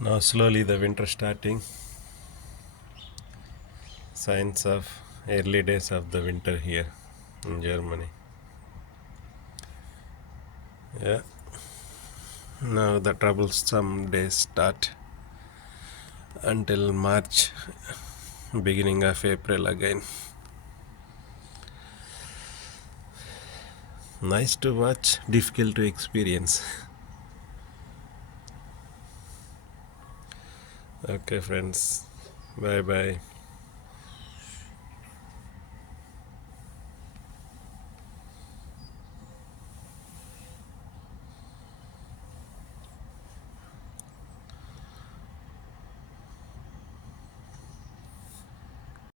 Now slowly the winter starting. Signs of early days of the winter here in Germany. Yeah. Now the troublesome days start until March, beginning of April again. Nice to watch, difficult to experience. Okay, friends. Bye bye.